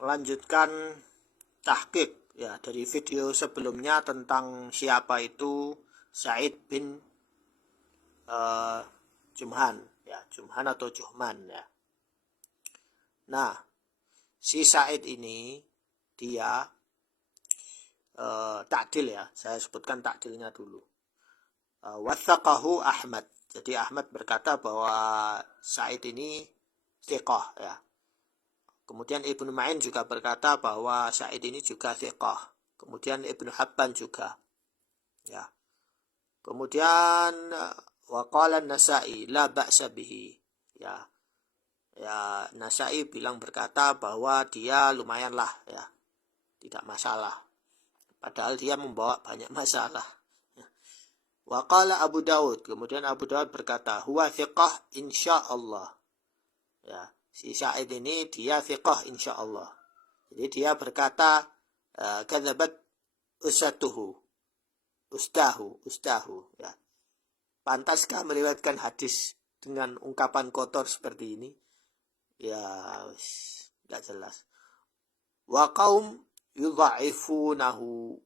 melanjutkan tahqiq ya dari video sebelumnya tentang siapa itu Sa'id bin Jumhan ya, Jumhan atau Juhman ya. Nah, si Sa'id ini dia ta'dil ya, saya sebutkan ta'dilnya dulu. Wathaqahu Ahmad. Jadi Ahmad berkata bahwa Sa'id ini thiqah ya. Kemudian Ibnu Ma'in juga berkata bahwa Sa'id ini juga thiqah. Kemudian Ibnu Habban juga. Ya. Kemudian waqala An-Nasa'i la ba'sa bihi. Ya. Ya, Nasa'i berkata bahwa dia lumayanlah ya. Tidak masalah. Padahal dia membawa banyak masalah. Waqala Abu Dawud. Kemudian Abu Dawud berkata, huwa thiqah insyaallah. Ya. Si Sa'id ini dia thiqah insyaallah. Jadi dia berkata kadzabat ustahu ya. Pantaskah meriwayatkan hadis dengan ungkapan kotor seperti ini? Ya, tidak jelas. Wa qaum yudha'ifunahu,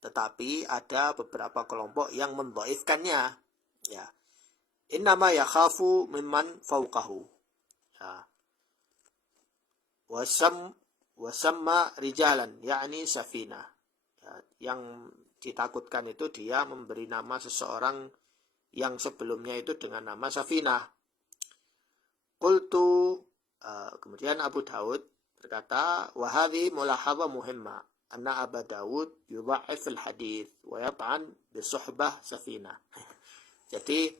tetapi ada beberapa kelompok yang mendhaifkannya ya. Innama yakhafu mimman fawqahu. Ya. Wasamma rijalan yakni Safina ya, yang ditakutkan itu dia memberi nama seseorang yang sebelumnya itu dengan nama Safina. Qultu, kemudian Abu Dawud berkata, wa hadhi mulahadha muhimma anna Abu Dawud yudha'if al-hadits wa yat'an bi suhbah Safina. Jadi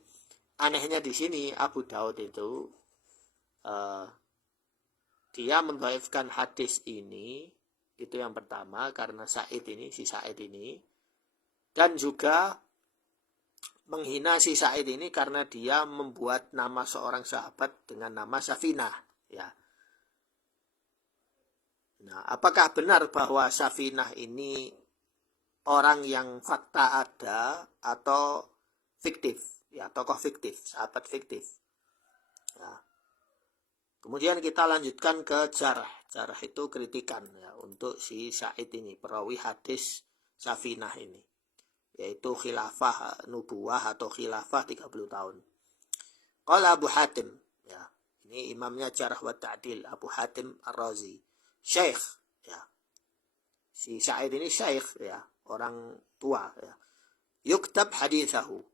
anehnya di sini Abu Dawud itu dia mendhaifkan hadis ini, itu yang pertama karena si Sa'id ini, dan juga menghina si Sa'id ini karena dia membuat nama seorang sahabat dengan nama Safinah ya. Nah, apakah benar bahwa Safinah ini orang yang fakta ada atau fiktif ya, tokoh fiktif, sahabat fiktif ya. Kemudian kita lanjutkan ke jarh. Jarh itu kritikan ya untuk si Sa'id ini, perawi hadis Safinah ini, yaitu khilafah nubuwah atau khilafah 30 tahun. Qala Abu Hatim ya. Ini imamnya jarh wa ta'dil, Abu Hatim Ar-Razi. Syekh ya. Si Sa'id ini syekh ya, orang tua ya. Yuktab hadithahu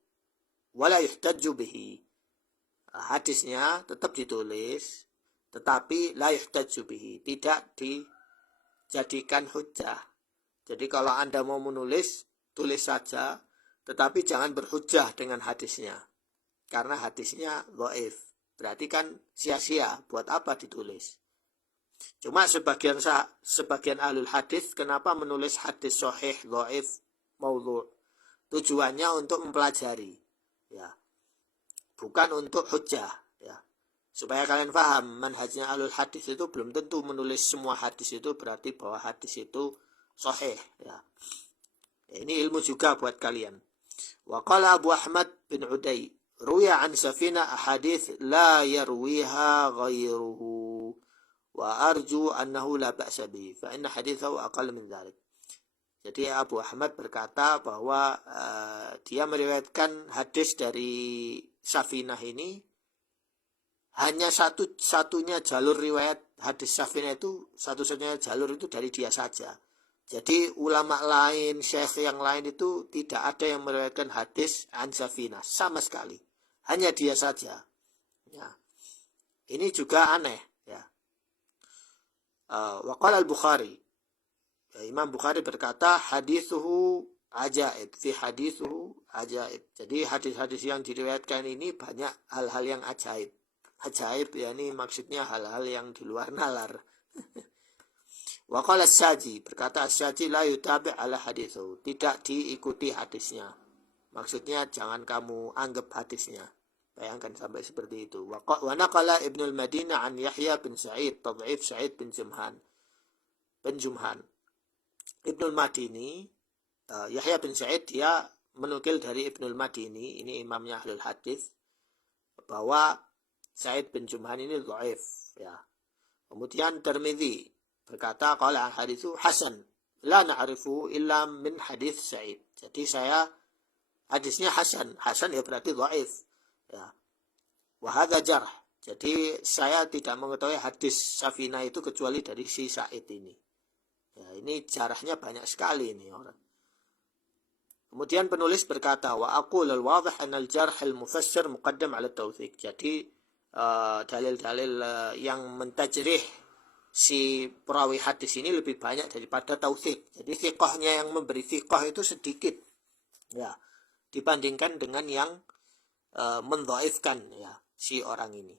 wa la yuhtajju bihi. Hadisnya tetap ditulis, tetapi la yuhtajju bihi, tidak dijadikan hujjah. Jadi kalau Anda mau menulis, tulis saja, tetapi jangan berhujjah dengan hadisnya. Karena hadisnya dhaif. Berarti kan sia-sia, buat apa ditulis? Cuma sebagian ahlul hadis kenapa menulis hadis sahih, dhaif, maudhu'? Tujuannya untuk mempelajari ya. Bukan untuk hujjah ya. Supaya kalian paham, manhajnya ahlul hadis itu belum tentu menulis semua hadis itu berarti bahwa hadis itu sahih ya. Ini ilmu juga buat kalian. Wa qala Abu Ahmad bin Uday, ruya an Safina ahadits la yarwiha ghairuhu wa arju annahu la ba'sa bihi fa inna hadithahu aqall min dzalik. Jadi Abu Ahmad berkata bahwa dia meriwayatkan hadis dari Safinah ini hanya satu-satunya jalur riwayat hadis Safinah itu, satu-satunya jalur itu dari dia saja. Jadi ulama lain, syekh yang lain itu tidak ada yang meriwayatkan hadis an Safinah sama sekali. Hanya dia saja. Ya. Ini juga aneh ya. Wa qala al-Bukhari. Imam Bukhari berkata hadithuhu ajaib, fi hadithuhu ajaib. Jadi hadis-hadis yang diriwayatkan ini banyak hal-hal yang ajaib. Ajaib ya, ini maksudnya hal-hal yang di luar nalar. Wa qala As-Saji, berkata As-Saji la yutabi' ala hadithu, tidak diikuti hadisnya. Maksudnya jangan kamu anggap hadisnya. Bayangkan sampai seperti itu. Wa naqala Ibnu al-Madinah an Yahya bin Sa'id tad'if Sa'id bin Jumhan. Ibnu al-Madini, Yahya bin Sa'id dia menukil dari Ibnu al-Madini, ini imamnya ahlul hadis, bahwa Sa'id bin Jumhan ini dhaif ya. Kemudian Tirmidzi berkata qala haditsu hasan la na'rifu illa min hadits Sa'id. Jadi hadisnya hasan. Hasan ya berarti dhaif. Ya. Wa hadza jarh. Jadi saya tidak mengetahui hadis Safinah itu kecuali dari si Sa'id ini. Ya, ini jarahnya banyak sekali ini orang. Kemudian penulis berkata, wa aqul al-wadhih an al-jarh al-mufassir muqaddam ala tawthik. Jadi dalil-dalil yang mentajrih si perawi hadis ini lebih banyak daripada tawthik. Jadi thiqahnya yang memberi thiqah itu sedikit, ya, dibandingkan dengan yang mendhaifkan ya si orang ini.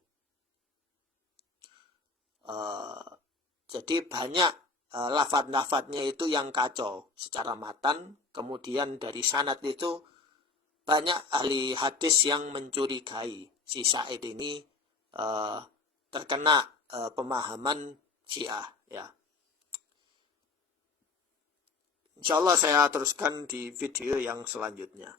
Jadi banyak lafadz-lafadznya itu yang kacau secara matan. Kemudian dari sanad itu banyak ahli hadis yang mencurigai si Sa'id ini terkena pemahaman Syiah ya. Insyaallah saya teruskan di video yang selanjutnya.